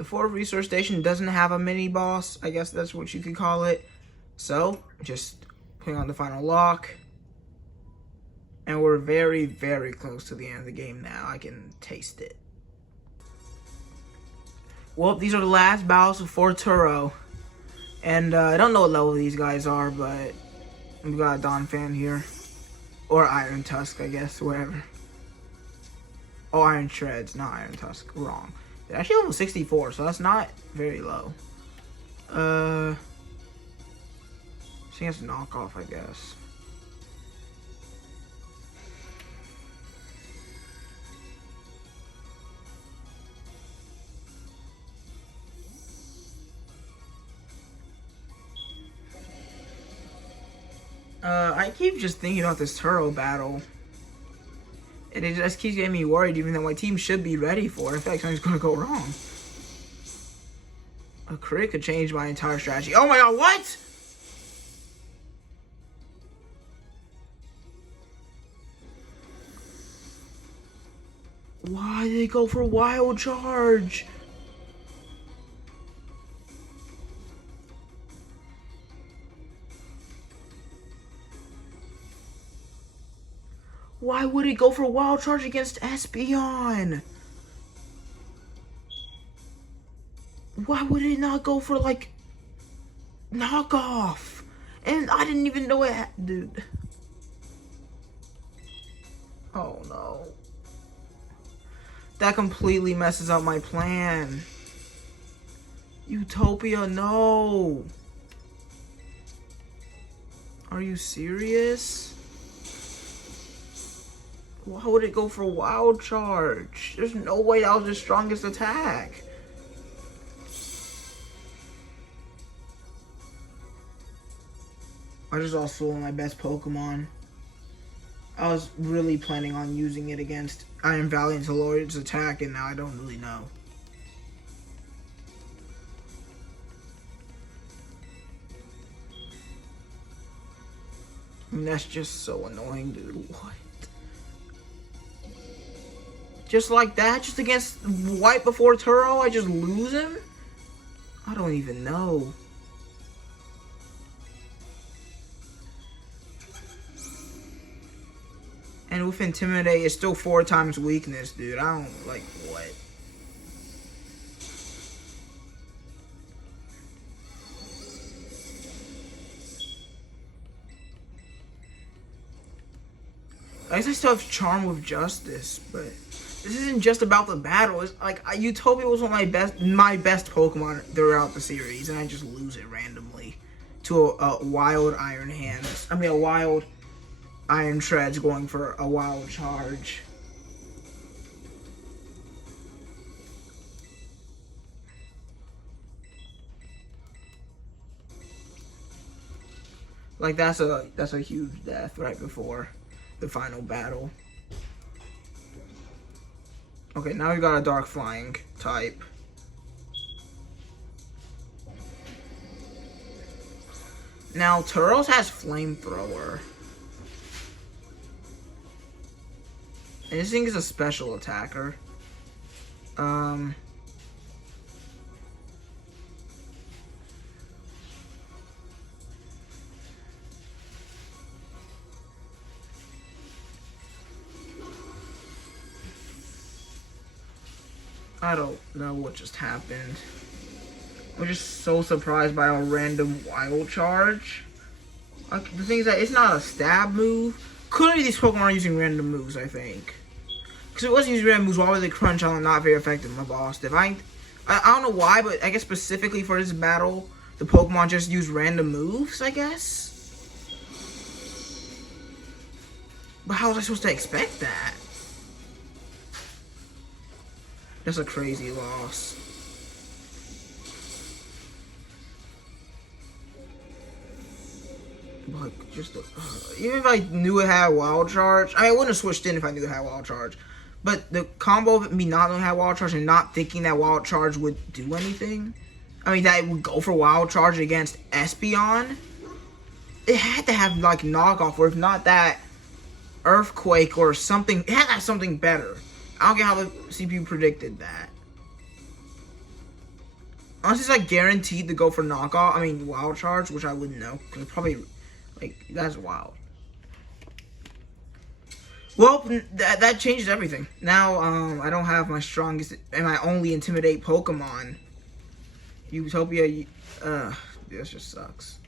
The fourth resource station doesn't have a mini boss. I guess that's what you could call it. So, just putting on the final lock. And we're very, very close to the end of the game now. I can taste it. Well, these are the last battles before Turo. And I don't know what level these guys are, but we got a Dawn fan here. Or Iron Tusk, I guess, whatever. Oh, Iron Shreds, not Iron Tusk. Wrong. They're actually level 64, so that's not very low. I think it's a knockoff, I guess. I keep just thinking about this Turo battle. And it just keeps getting me worried, even though my team should be ready for it. I feel like something's gonna go wrong. A crit could change my entire strategy. Oh my god, what?! Why did they go for Wild Charge? Why would it go for Wild Charge against Espeon? Why would it not go for, like, knockoff? And I didn't even know it had... Dude. Oh, no. That completely messes up my plan. Utopia, no. Are you serious? Why would it go for Wild Charge? There's no way that was the strongest attack. I just lost one of my best Pokemon. I was really planning on using it against Iron Valiant to lower its attack, and now I don't really know. I mean, that's just so annoying, dude. What? Just like that? Just against White before Turo? I just lose him? I don't even know. And with Intimidate, it's still 4 times weakness, dude. I don't, like, what? I guess I still have Charm with Justice, but this isn't just about the battle. It's like Utopia was one of my best Pokemon throughout the series, and I just lose it randomly to a wild Iron Hands. I mean, a wild Iron Shreds going for a Wild Charge. Like that's a huge death right before the final battle. Okay, now we got a Dark Flying type. Now Turos has Flamethrower. And this thing is a special attacker. I don't know what just happened. I'm just so surprised by a random Wild Charge. Like, the thing is that it's not a stab move. Clearly these Pokemon are using random moves, I think. Because if it wasn't using random moves, why would they crunch on a not very effective Mabosstiff? I don't know why, but I guess specifically for this battle, the Pokemon just use random moves, I guess? But how was I supposed to expect that? That's a crazy loss. Like, just even if I knew it had Wild Charge, I wouldn't have switched in if I knew it had Wild Charge. But the combo of me not knowing it had Wild Charge and not thinking that Wild Charge would do anything, I mean, that it would go for Wild Charge against Espeon, it had to have, like, knockoff, or if not that, Earthquake or something. It had to have something better. I don't get how the CPU predicted that. Unless it's like guaranteed to go for knockoff. I mean, wild charge, which I wouldn't know because probably like that's wild. Well, that changes everything. Now, I don't have my strongest and my only intimidate Pokemon. Utopia, this just sucks.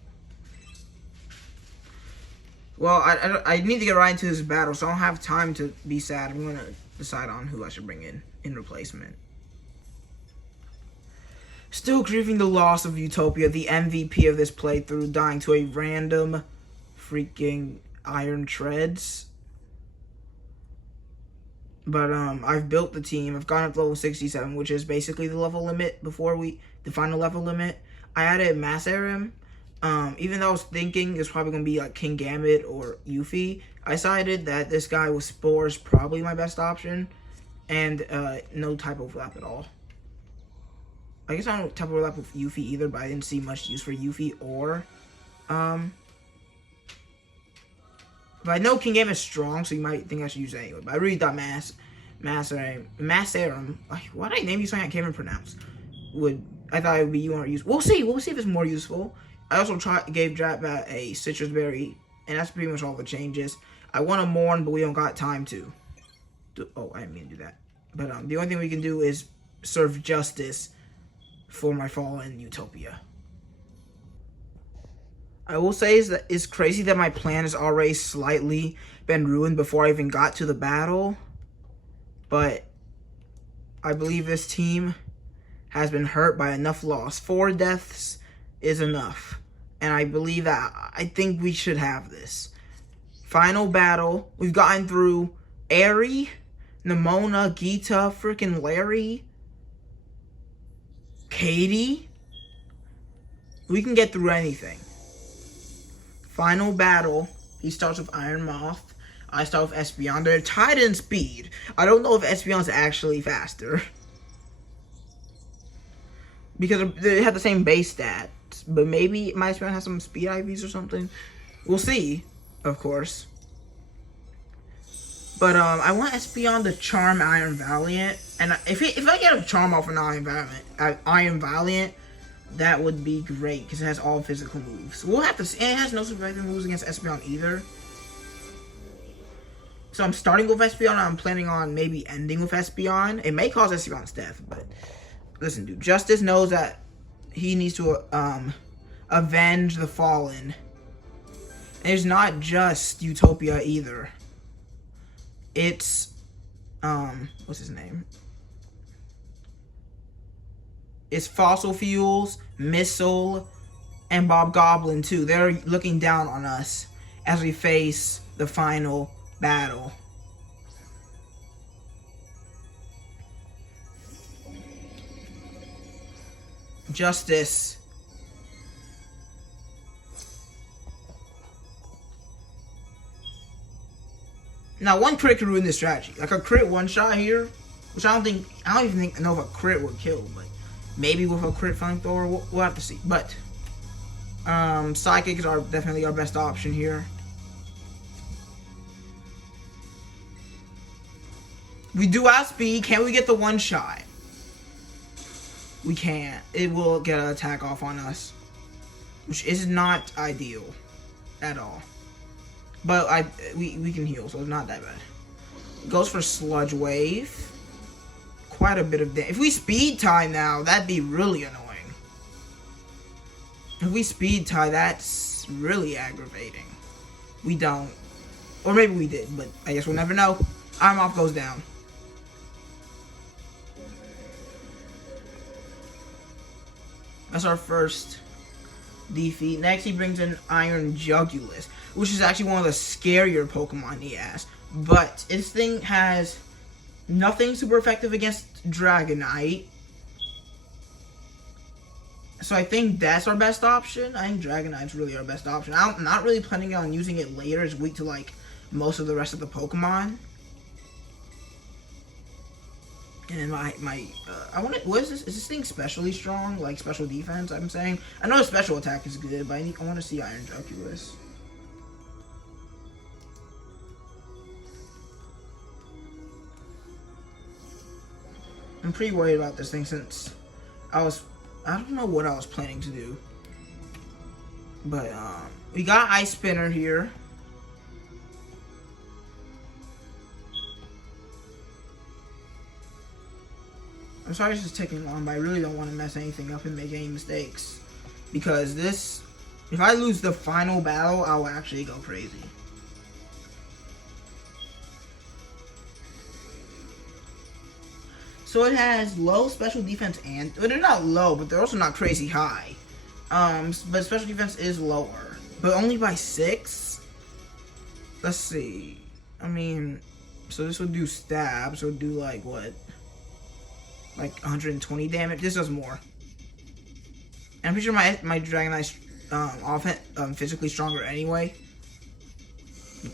Well, I need to get right into this battle, so I don't have time to be sad. I'm gonna decide on who I should bring in replacement. Still grieving the loss of Utopia, the MVP of this playthrough, dying to a random freaking Iron Treads. But I've built the team. I've gone up to level 67, which is basically the level limit before the final level limit. I added Masserum. Even though I was thinking it's probably going to be like King Gambit or Yuffie, I decided that this guy with Spore is probably my best option. And no type of overlap at all. I guess I don't type of overlap with Yuffie either, but I didn't see much use for Yuffie or... But I know King Gambit is strong, so you might think I should use it anyway. But I really thought Masserum, why did I name you something I can't even pronounce? I thought it would be more useful. We'll see. We'll see if it's more useful. I also gave Dratbat a Citrus Berry, and that's pretty much all the changes. I want to mourn, but we don't got time to. Oh, I didn't mean to do that. But the only thing we can do is serve justice for my fallen Utopia. I will say is that it's crazy that my plan has already slightly been ruined before I even got to the battle. But I believe this team has been hurt by enough loss. 4 deaths is enough. And I believe that I think we should have this. Final battle. We've gotten through Airy, Nimona, Gita, freaking Larry, Katie. We can get through anything. Final battle. He starts with Iron Moth. I start with Espeon. They're tied in speed. I don't know if Espeon's actually faster. Because they have the same base stats. But maybe my Espeon has some speed IVs or something. We'll see, of course. But I want Espeon to charm Iron Valiant. And if I get a charm off an Iron Valiant, that would be great because it has all physical moves. We'll have to see. And it has no surviving moves against Espeon either. So I'm starting with Espeon and I'm planning on maybe ending with Espeon. It may cause Espeon's death, but listen, dude. Justice knows that he needs to avenge the fallen. And it's not just Utopia either. It's what's his name? It's Fossil Fuels, Missile, and Bob Goblin too. They're looking down on us as we face the final battle. Justice. Now, one crit could ruin this strategy. Like a crit one shot here, which I don't even know if a crit would kill, but maybe with a crit flamethrower, we'll have to see. But Psychic is definitely our best option here. We do outspeed. Can we get the one shot? We can't. It will get an attack off on us, which is not ideal at all. But we can heal, so it's not that bad. Goes for Sludge Wave. Quite a bit of damage. If we speed tie now, that'd be really annoying. If we speed tie, that's really aggravating. We don't. Or maybe we did, but I guess we'll never know. Iron Moth goes down. That's our first defeat. Next, he brings in Iron Jugulis, which is actually one of the scarier Pokemon he has. But this thing has nothing super effective against Dragonite. So I think that's our best option. I think Dragonite's really our best option. I'm not really planning on using it later. It's weak to like most of the rest of the Pokemon. And I want to. What is this? Is this thing specially strong? Like special defense? I'm saying. I know the special attack is good, but I want to see Iron Jugulis. I'm pretty worried about this thing since I was I don't know what I was planning to do. But, we got Ice Spinner here. I'm sorry this is taking long, but I really don't want to mess anything up and make any mistakes. Because this, if I lose the final battle, I'll actually go crazy. So it has low special defense and, well, they're not low, but they're also not crazy high. But special defense is lower, but only by 6. Let's see. I mean, so this would do stab, so it would do like what? Like 120 damage. This does more. And I'm pretty sure my Dragonite's offense physically stronger anyway.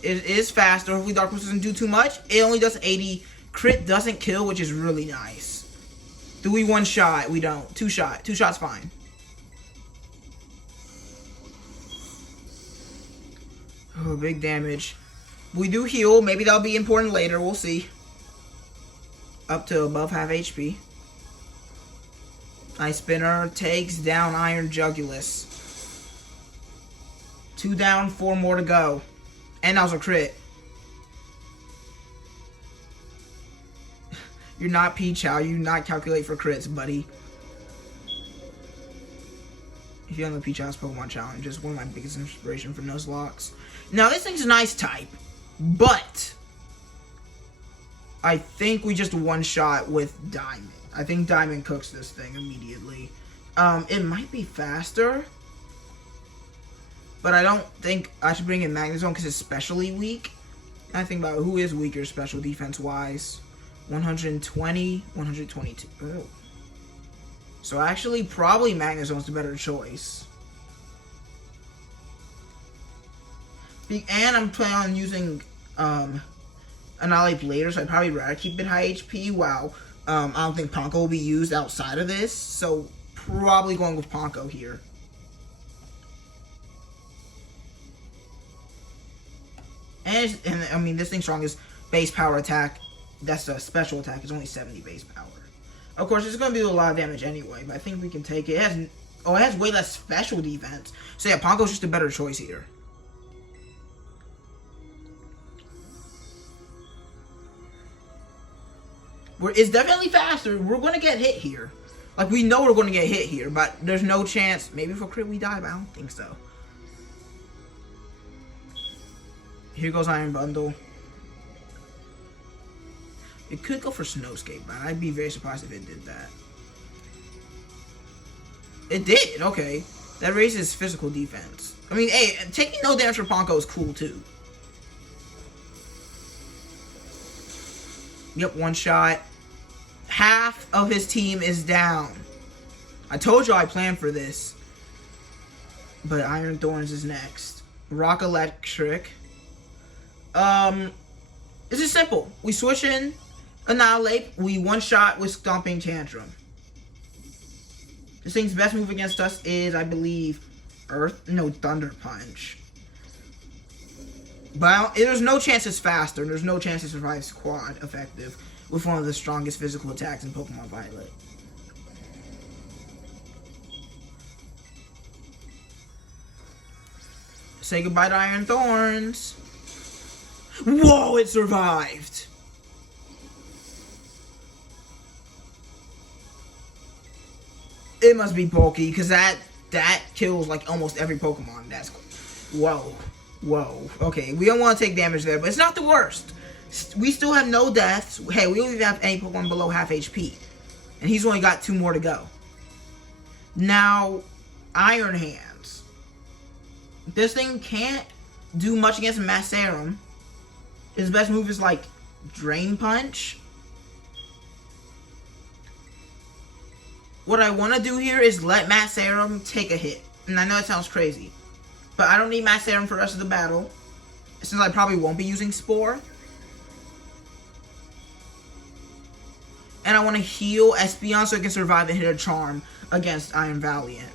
It is faster. Hopefully Dark Pulse doesn't do too much. It only does 80. Crit doesn't kill, which is really nice. Do we one shot? We don't. 2 shot. 2 shots fine. Oh, big damage. We do heal. Maybe that'll be important later. We'll see. Up to above half HP. Ice Spinner takes down Iron Jugulus. 2 down, 4 more to go. And that was a crit. You're not Pichao. You do not calculate for crits, buddy. If you don't know Pichao's Pokemon Challenge, it's one of my biggest inspiration for Nuzlocke. Now, this thing's a nice type, but I think we just one-shot with Diamond. I think Diamond cooks this thing immediately. It might be faster, but I don't think I should bring in Magnezone because it's especially weak. I think about who is weaker special defense-wise. 120, 122. Oh. So actually, probably Magnezone's the better choice. And I'm planning on using Annihilate later, so I'd probably rather keep it high HP. Wow. I don't think Ponko will be used outside of this, so probably going with Ponko here. And I mean, this thing's strongest base power attack. That's a special attack. It's only 70 base power. Of course, it's going to do a lot of damage anyway, but I think we can take it. It has way less special defense. So yeah, Ponko's just a better choice here. It's definitely faster. We're going to get hit here. Like, we know we're going to get hit here, but there's no chance. Maybe for crit we die, but I don't think so. Here goes Iron Bundle. It could go for Snowscape, but I'd be very surprised if it did that. It did, okay. That raises physical defense. I mean, hey, taking no damage for Ponko is cool, too. Yep, one shot. Half of his team is down. I told you I planned for this. But Iron Thorns is next. Rock Electric. This is simple. We switch in Annihilate. We one-shot with Stomping Tantrum. This thing's best move against us is, I believe, Thunder Punch. But there's no chance it's faster. There's no chance it survives quad effective with one of the strongest physical attacks in Pokemon Violet. Say goodbye to Iron Thorns. Whoa, it survived. It must be bulky, because that kills like almost every Pokemon. That's whoa. Whoa. Okay, we don't want to take damage there, but it's not the worst. We still have no deaths. Hey, we don't even have any Pokemon below half HP. And he's only got 2 more to go. Now, Iron Hands. This thing can't do much against Masserum. His best move is like Drain Punch. What I want to do here is let Masserum take a hit. And I know it sounds crazy. But I don't need Masserum for the rest of the battle. Since I probably won't be using Spore. And I want to heal Espeon so it can survive and hit a Charm against Iron Valiant.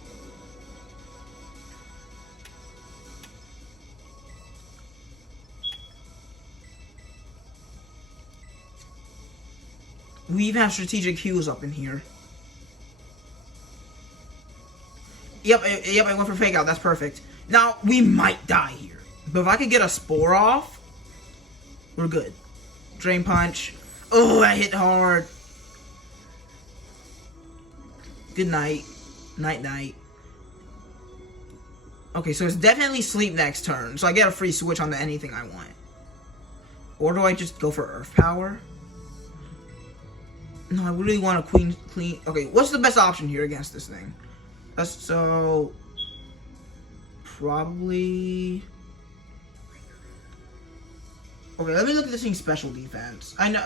We even have strategic heals up in here. Yep, I went for fake out. That's perfect. Now, we might die here. But if I could get a spore off, we're good. Drain punch. Oh, that hit hard. Good night. Night. Okay, so it's definitely sleep next turn. So I get a free switch on to anything I want. Or do I just go for Earth Power? No, I really want a clean. Okay, what's the best option here against this thing? So probably. Okay, let me look at this thing's special defense. I know,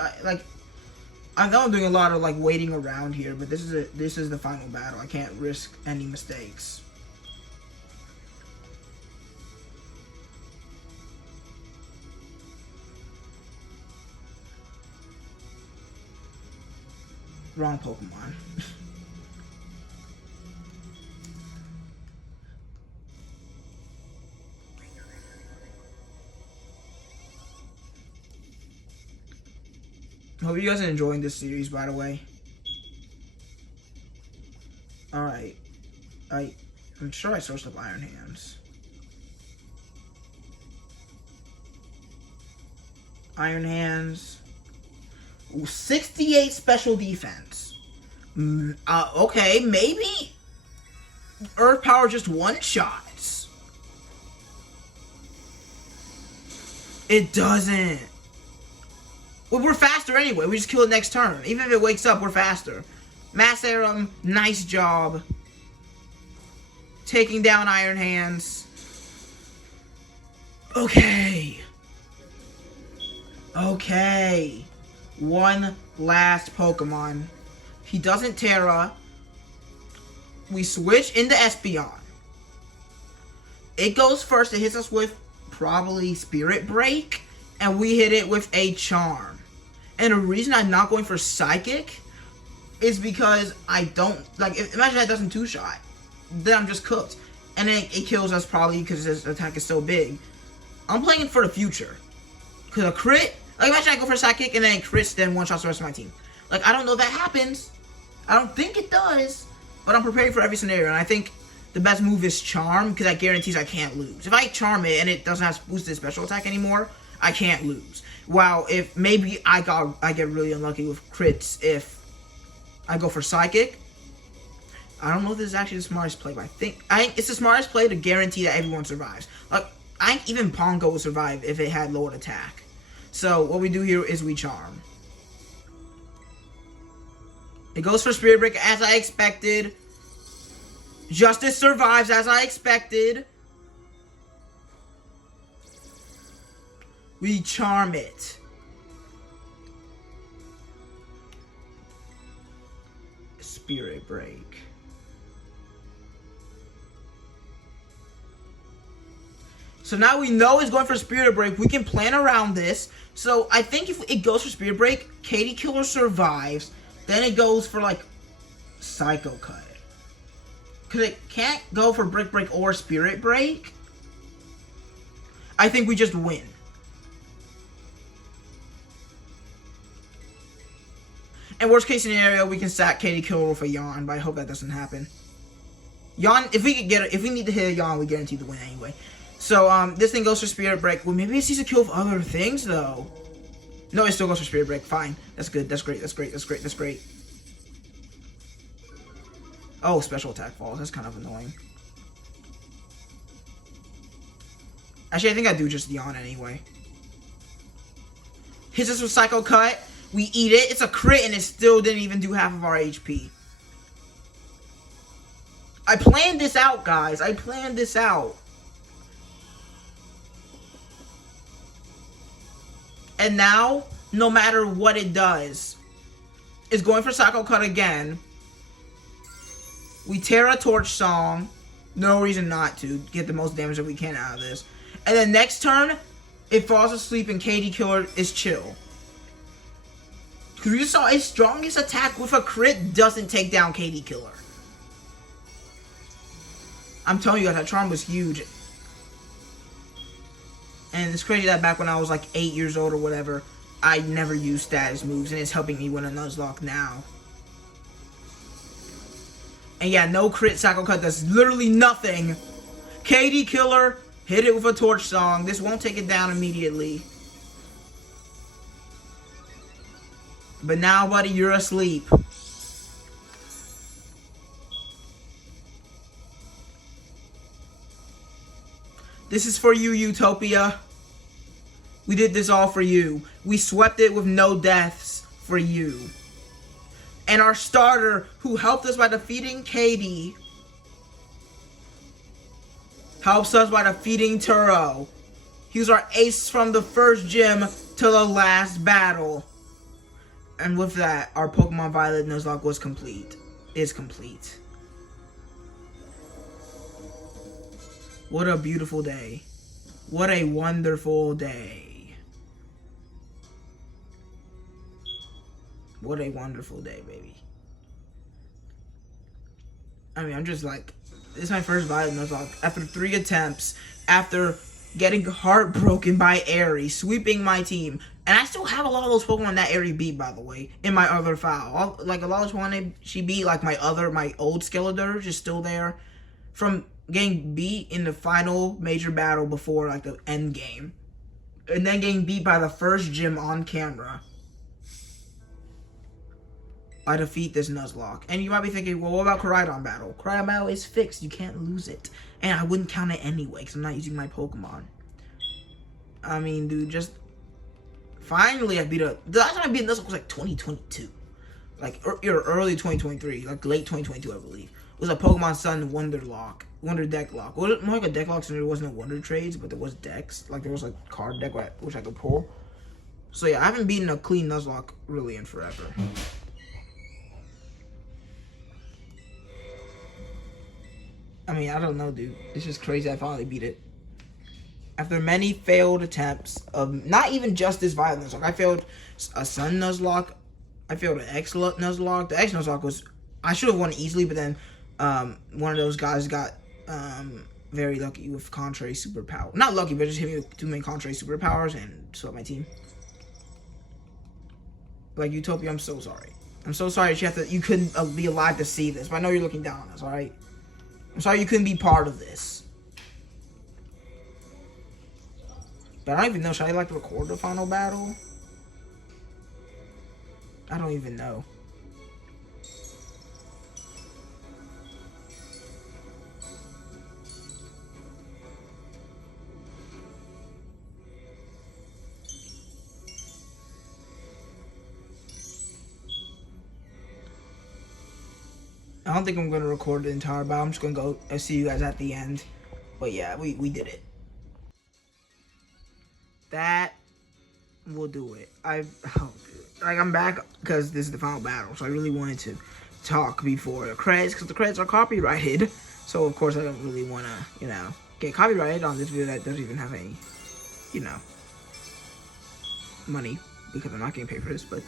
I know I'm doing a lot of waiting around here, but this is the final battle. I can't risk any mistakes. Wrong Pokemon. Hope you guys are enjoying this series, by the way. Alright. I'm sure I searched up Iron Hands. Iron Hands. Ooh, 68 special defense. Okay, maybe Earth Power just one-shots. It doesn't. Well, we're faster anyway. We just kill it next turn. Even if it wakes up, we're faster. Mass Arum, nice job. Taking down Iron Hands. Okay. One last Pokemon. He doesn't Terra. We switch into Espeon. It goes first. It hits us with probably Spirit Break. And we hit it with a Charm. And the reason I'm not going for Psychic is because I don't... imagine that doesn't two-shot. Then I'm just cooked. And then it kills us probably because his attack is so big. I'm playing it for the future. Because a crit... imagine I go for Psychic and then it crits, then one-shots the rest of my team. I don't know if that happens. I don't think it does. But I'm preparing for every scenario. And I think the best move is Charm, because that guarantees I can't lose. If I Charm it and it doesn't have boosted special attack anymore, I can't lose. Wow, if maybe I get really unlucky with crits if I go for Psychic. I don't know if this is actually the smartest play, but I think it's the smartest play to guarantee that everyone survives. I think even Pongo would survive if it had lowered attack. So what we do here is we Charm. It goes for Spirit Break as I expected. Justice survives as I expected. We Charm it. Spirit Break. So now we know it's going for Spirit Break. We can plan around this. So I think if it goes for Spirit Break, Katie Killer survives. Then it goes for Psycho Cut. Because it can't go for Brick Break or Spirit Break. I think we just win. And worst case scenario, we can sack Katie Killer with a Yawn, but I hope that doesn't happen. Yawn, if we need to hit a Yawn, we guarantee the win anyway. So this thing goes for Spirit Break. Well, maybe it sees a kill with other things though. No, it still goes for Spirit Break. Fine. That's good. That's great. That's great. That's great. That's great. Oh, special attack falls. That's kind of annoying. Actually, I think I do just Yawn anyway. Hits us with Psycho Cut. We eat it. It's a crit, and it still didn't even do half of our HP. I planned this out, guys. I planned this out. And now, no matter what it does, it's going for Psycho Cut again. We tear a Torch Song. No reason not to. Get the most damage that we can out of this. And then next turn, it falls asleep and Katie Killer is chill. Because you saw its strongest attack with a crit doesn't take down Katie Killer. I'm telling you guys, that Charm was huge. And it's crazy that back when I was 8 years old or whatever, I never used status moves, and it's helping me win a Nuzlocke now. And yeah, no crit cycle cut. That's literally nothing. KD killer. Hit it with a torch song. This won't take it down immediately. But now, buddy, you're asleep. This is for you, Utopia. We did this all for you. We swept it with no deaths for you. And our starter, who helped us by defeating KD, helps us by defeating Turo. He was our ace from the first gym to the last battle. And with that, our Pokemon Violet Nuzlocke was complete. Is complete. What a beautiful day. What a wonderful day. What a wonderful day, baby. I mean, I'm just like, this is my first Violet Nuzlocke. After 3 attempts, after getting heartbroken by Aerie, sweeping my team. And I still have a lot of those Pokemon that Aerie beat, by the way, in my other file. Like, a lot of those Pokemon she beat, like my old Skeletor, is still there. From getting beat in the final major battle before, like, the end game. And then getting beat by the first gym on camera. I defeat this Nuzlocke. And you might be thinking, well, what about Koraidon battle? Koraidon battle is fixed. You can't lose it. And I wouldn't count it anyway, because I'm not using my Pokemon. I mean, dude, just... Finally, I beat a... The last time I beat a Nuzlocke was like 2022. Like, early 2023. Like, late 2022, I believe. It was a Pokemon Sun Wonder Deck Lock. It was more like a deck lock, so there wasn't no Wonder Trades, but there was decks. Like, there was a card deck which I could pull. So, yeah, I haven't beaten a clean Nuzlocke really in forever. I mean, I don't know, dude. It's just crazy I finally beat it. After many failed attempts of not even just this Violet Nuzlocke. I failed a Sun Nuzlocke. I failed an X Nuzlocke. The X Nuzlocke was... I should have won easily, but then one of those guys got very lucky with contrary superpower. Not lucky, but just hit me with too many contrary superpowers and swept my team. Like, Utopia, I'm so sorry. I'm so sorry that you couldn't be alive to see this, but I know you're looking down on us, alright? I'm sorry you couldn't be part of this. But I don't even know. Should I like record the final battle? I don't even know. I don't think I'm going to record the entire battle. I'm just going to go and see you guys at the end. But yeah, we did it. That will do it. I'm back because this is the final battle. So I really wanted to talk before the credits, because the credits are copyrighted. So of course I don't really want to, get copyrighted on this video that doesn't even have any, money, because I'm not getting paid for this. But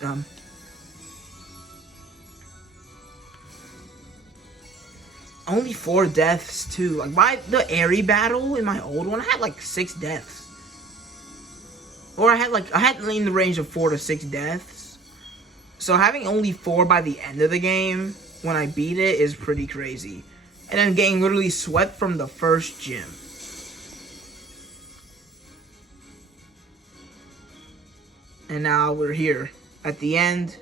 only 4 deaths too. Like the Aerie battle in my old one, I had like 6 deaths. Or I had in the range of 4 to 6 deaths. So having only 4 by the end of the game when I beat it is pretty crazy. And then getting literally swept from the first gym. And now we're here at the end.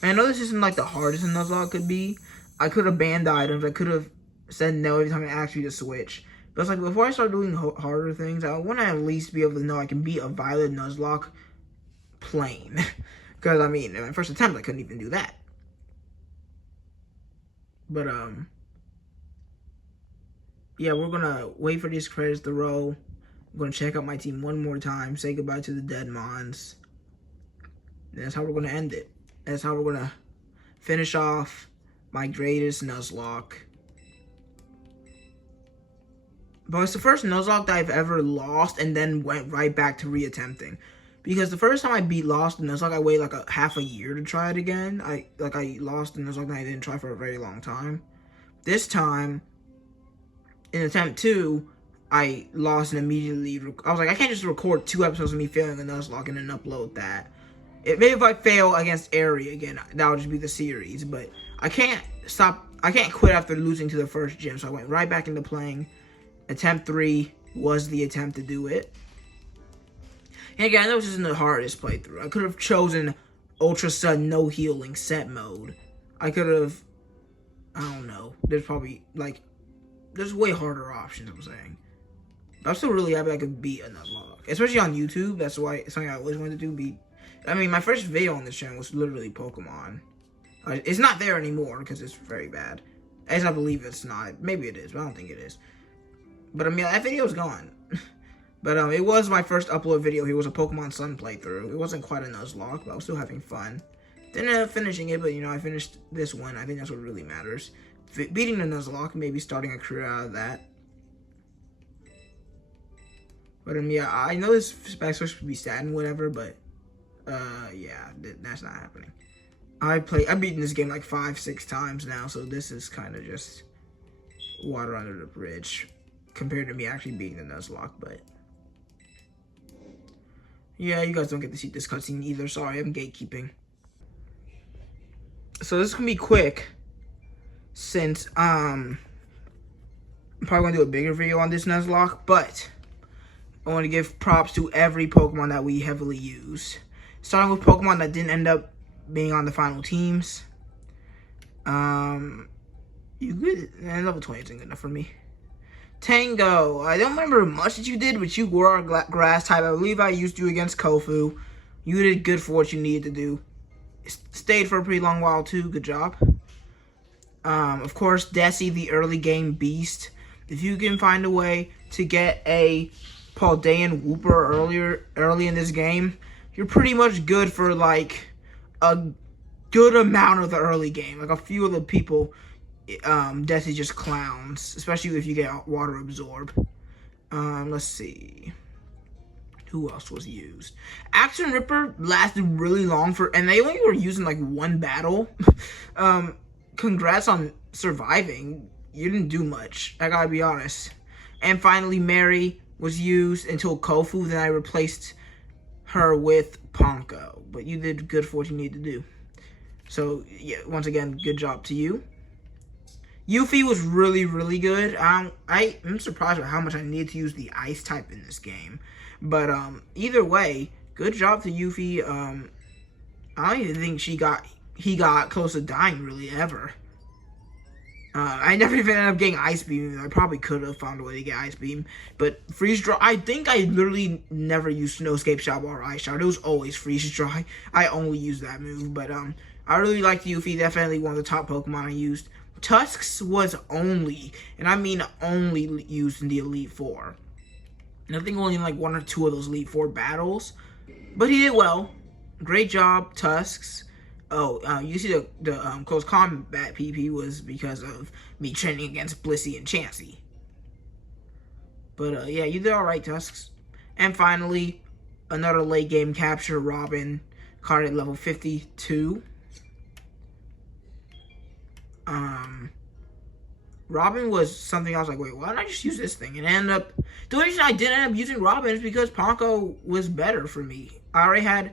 And I know this isn't like the hardest a Nuzlocke could be. I could have banned items. I could have said no every time I asked you to switch. But it's like, before I start doing harder things, I want to at least be able to know I can beat a Violet Nuzlocke plain. Because, I mean, in my first attempt, I couldn't even do that. But, yeah, we're going to wait for these credits to roll. I'm going to check out my team one more time, say goodbye to the dead mons. And that's how we're going to end it. That's how we're going to finish off my greatest Nuzlocke. But it's the first Nuzlocke that I've ever lost and then went right back to reattempting. Because the first time I lost the Nuzlocke, I waited like half a year to try it again. I lost the Nuzlocke and I didn't try for a very long time. This time, in attempt 2, I lost and immediately... I was like, I can't just record 2 episodes of me failing the Nuzlocke and then upload that. Maybe if I fail against Airy again, that'll just be the series. But I can't quit after losing to the first gym. So I went right back into playing. Attempt 3 was the attempt to do it. And again, I know this isn't the hardest playthrough. I could have chosen Ultra Sun No Healing set mode. I could have, I don't know. There's probably, like, there's way harder options, I'm saying. I'm still really happy I could beat a Nuzlocke. Especially on YouTube. That's why it's something I always wanted to do. I mean, my first video on this channel was literally Pokemon. It's not there anymore because it's very bad. As I believe it's not. Maybe it is, but I don't think it is. But I mean, that video's gone. But it was my first upload video. It was a Pokemon Sun playthrough. It wasn't quite a Nuzlocke, but I was still having fun. Didn't end up finishing it, but you know, I finished this one. I think that's what really matters. Beating the Nuzlocke, maybe starting a career out of that. But yeah, I know this backstory should be sad and whatever, but yeah, that's not happening. I've beaten this game like 5-6 times now, so this is kind of just water under the bridge compared to me actually beating the Nuzlocke, but yeah, you guys don't get to see this cutscene either. Sorry, I'm gatekeeping. So this is gonna be quick, since I'm probably gonna do a bigger video on this Nuzlocke, but I want to give props to every Pokemon that we heavily use. Starting with Pokemon that didn't end up being on the final teams. You good? Level 20 isn't good enough for me. Tango, I don't remember much that you did, but you were a grass type. I believe I used you against Kofu. You did good for what you needed to do. Stayed for a pretty long while too. Good job. Of course, Desi, the early game beast. If you can find a way to get a Paldean Wooper early in this game, you're pretty much good for like a good amount of the early game. Like a few of the people, Desi just clowns, especially if you get water absorb. Let's see. Who else was used? Action Ripper lasted really long and they only were using like one battle. Congrats on surviving. You didn't do much, I gotta be honest. And finally, Mary was used until Kofu, then I replaced her with Ponko. But you did good for what you needed to do. So, yeah, once again, good job to you. Yuffie was really, really good. I'm surprised at how much I needed to use the ice type in this game. But either way, good job to Yuffie. I don't even think he got close to dying really ever. I never even ended up getting Ice Beam. I probably could have found a way to get Ice Beam. But Freeze Dry, I think I literally never used Snowscape Shower or Ice Shower. It was always Freeze Dry. I only used that move. But I really liked Yuffie. Definitely one of the top Pokemon I used. Tusks was only, and I mean only, used in the Elite Four. And I think only in like 1 or 2 of those Elite Four battles. But he did well. Great job, Tusks. Oh, you see the close combat PP was because of me training against Blissey and Chansey. But yeah, you did alright, Tusks. And finally, another late game capture, Robin, card at level 52. Robin was something I was like, wait, why don't I just use this thing? And the only reason I didn't end up using Robin is because Ponko was better for me. I already had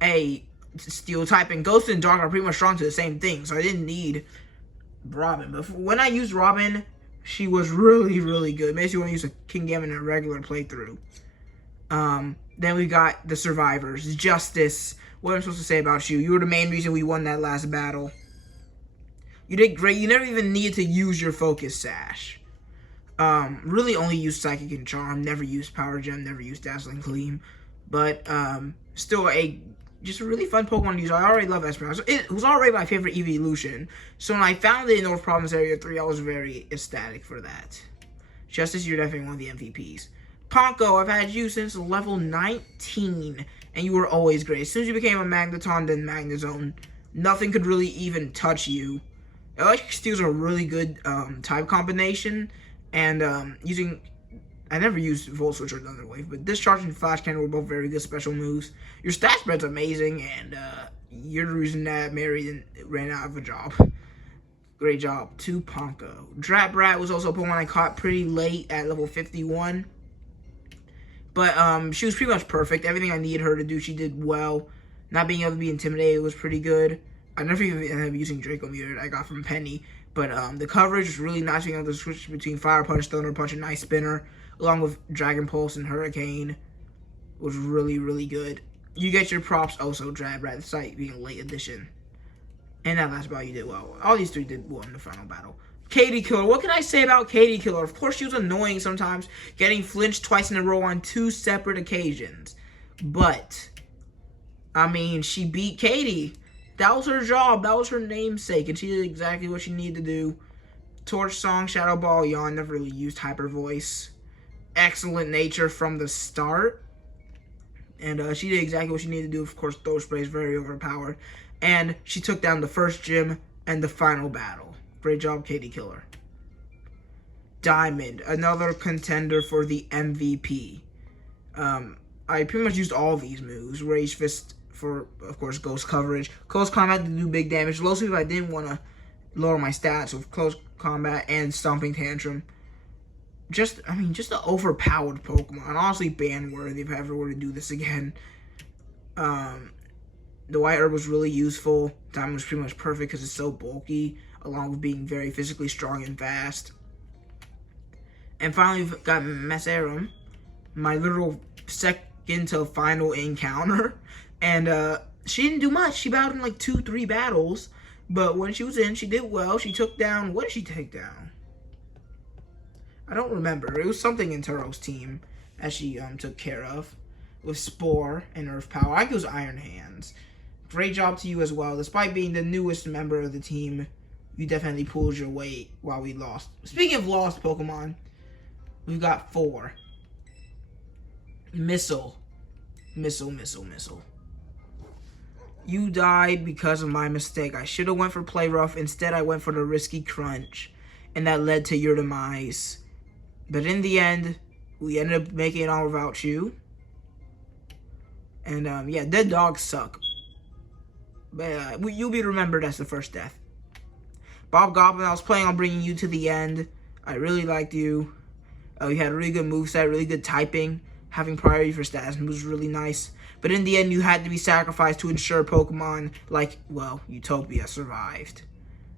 a Steel type, and Ghost and Dark are pretty much strong to the same thing, so I didn't need Robin. But when I used Robin, she was really, really good. Makes you want to use a Kingambit in a regular playthrough. Then we got the survivors. Justice. What am I supposed to say about you? You were the main reason we won that last battle. You did great. You never even needed to use your Focus Sash. Really only used Psychic and Charm. Never used Power Gem. Never used Dazzling Gleam. But still just a really fun Pokemon to use. I already love Esperanza. It was already my favorite evolution. So when I found it in North Province Area 3, I was very ecstatic for that. Justice, you're definitely one of the MVPs. Ponko, I've had you since level 19, and you were always great. As soon as you became a Magneton, then Magnezone, nothing could really even touch you. Electric Steel's a really good type combination, and I never used Volt Switch or Thunder Wave, but Discharge and Flash Cannon were both very good special moves. Your stat spread's amazing, and you're the reason that Mary ran out of a job. Great job to Ponko. Drat Brat was also a Pokemon I caught pretty late at level 51. But she was pretty much perfect. Everything I needed her to do, she did well. Not being able to be intimidated was pretty good. I never even ended up using Draco Meter that I got from Penny. But the coverage was really nice, being able to switch between Fire Punch, Thunder Punch, and Nice Spinner, along with Dragon Pulse and Hurricane. Was really, really good. You get your props also, Drab Rat Sight being a late addition. And that last battle you did well. All these three did well in the final battle. Katie Killer. What can I say about Katie Killer? Of course, she was annoying sometimes, getting flinched twice in a row on 2 separate occasions. But, I mean, she beat Katie. That was her job. That was her namesake. And she did exactly what she needed to do. Torch Song, Shadow Ball, Yawn. Never really used Hyper Voice. Excellent nature from the start. And she did exactly what she needed to do. Of course, Throw Spray is very overpowered. And she took down the first gym and the final battle. Great job, Katie Killer. Diamond, another contender for the MVP. I pretty much used all these moves. Rage Fist for, of course, ghost coverage. Close combat to do big damage. Low sweep I didn't want to lower my stats with close combat and Stomping Tantrum. Just an overpowered Pokemon. Honestly, ban-worthy if I ever were to do this again. The White Herb was really useful. Diamond was pretty much perfect because it's so bulky, along with being very physically strong and fast. And finally, we've got Messerum, my literal second to final encounter. And she didn't do much. She battled in like 2-3 battles. But when she was in, she did well. She took down... What did she take down? I don't remember. It was something in Turo's team as she took care of. With Spore and Earth Power. I think it was Iron Hands. Great job to you as well. Despite being the newest member of the team, you definitely pulled your weight while we lost. Speaking of lost Pokemon, we've got 4. Missile. You died because of my mistake. I should have went for Play Rough. Instead, I went for the risky Crunch. And that led to your demise. But in the end, we ended up making it all without you. And, yeah, dead dogs suck. But you'll be remembered as the first death. Bob Goblin, I was planning on bringing you to the end. I really liked you. You had a really good moveset, really good typing. Having priority for stats was really nice. But in the end, you had to be sacrificed to ensure Pokemon like, well, Utopia survived.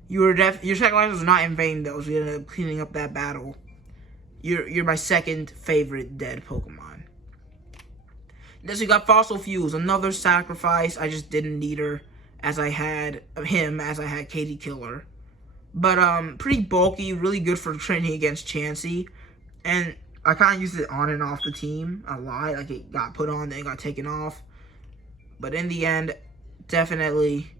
Your sacrifice was not in vain, though, so we ended up cleaning up that battle. You're my second favorite dead Pokemon. Next, we got Fossil Fuels, another sacrifice. I just didn't need her as I had Katie Killer. But pretty bulky, really good for training against Chansey. And I kind of used it on and off the team a lot. Like, it got put on, then it got taken off. But in the end, definitely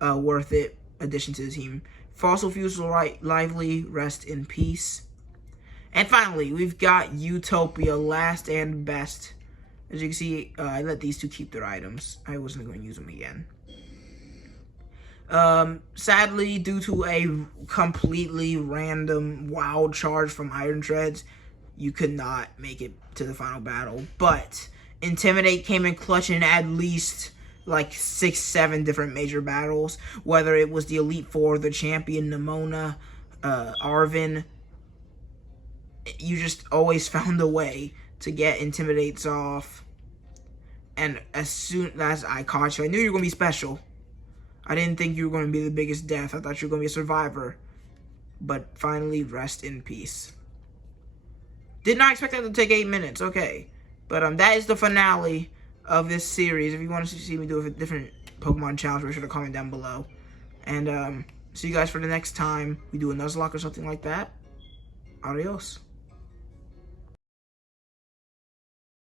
worth it addition to the team. Fossil Fuels will lively, rest in peace. And finally, we've got Utopia, last and best. As you can see, I let these two keep their items. I wasn't going to use them again. Sadly, due to a completely random wild charge from Iron Treads, you could not make it to the final battle. But Intimidate came in clutch in at least like 6-7 different major battles. Whether it was the Elite Four, the Champion, Nimona, Arvin, you just always found a way to get Intimidates off. And as soon as I caught you, I knew you were going to be special. I didn't think you were going to be the biggest death. I thought you were going to be a survivor. But finally, rest in peace. Did not expect that to take 8 minutes. Okay. But that is the finale of this series. If you want to see me do a different Pokemon challenge, make sure to comment down below. And see you guys for the next time we do a Nuzlocke or something like that. Adios.